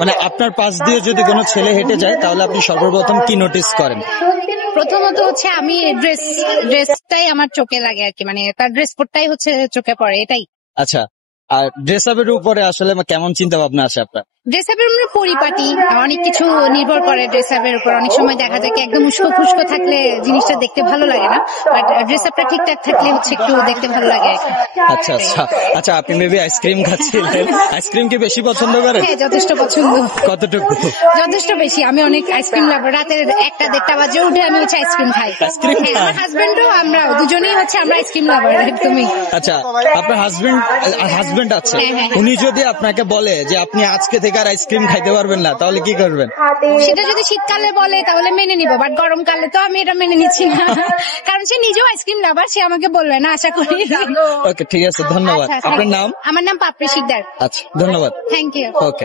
মানে আপনার পাশ দিয়ে যদি কোনো ছেলে হেঁটে যায় তাহলে আপনি সর্বপ্রথম কি নোটিস করেন? প্রথমত হচ্ছে আমি ড্রেসটাই আমার চোখে লাগে আর কি, মানে তার ড্রেস কোডটাই হচ্ছে চোখে পড়ে, এটাই। আচ্ছা, আর ড্রেস আপের উপরে আসলে কেমন চিন্তা ভাবনা আসে আপনার? ড্রেস আপের উপর পরিপাটি অনেক কিছু নির্ভর করে। ড্রেস আপের উপর অনেক সময় দেখা যায় কি একদম উস্কো খুস্কো থাকলে জিনিসটা দেখতে ভালো লাগে না, বাট ড্রেস আপটা ঠিকঠাক থাকলে হচ্ছে একটু দেখতে ভালো লাগে আর কি। আচ্ছা আচ্ছা আচ্ছা, আপনি মেবি আইসক্রিম খাচ্ছিলেন, আইসক্রিম কি বেশি পছন্দ করেন? হ্যাঁ, যথেষ্ট পছন্দ। কতটুকু? যথেষ্ট বেশি। আমি অনেক আইসক্রিম লাভার। রাতের 1টা-1:30 বাজে উঠে আমি হচ্ছে আইসক্রিম খাই। আইসক্রিম খান? আমার হাজবেন্ডও, আমরা দুজনেই হচ্ছে আমরা আইসক্রিম লাভার একদমই। আচ্ছা, আপনার হাজবেন্ড আছে, হ্যাঁ। উনি যদি আপনাকে বলে যে আপনি আজকে থেকে আর আইসক্রিম খাইতে পারবেন না, তাহলে কি করবেন? সেটা যদি শীতকালে বলে তাহলে মেনে নিব, বাট গরমকালে তো আমি এটা মেনে নিচ্ছি না, কারণ সে নিজেও আইসক্রিম লাভার, সে আমাকে বলবে না আশা করি। ওকে, ঠিক আছে, ধন্যবাদ। আচ্ছা, আপনার নাম? আমার নাম পাপড়ি শিকদার। আচ্ছা, ধন্যবাদ। Thank you. ওকে।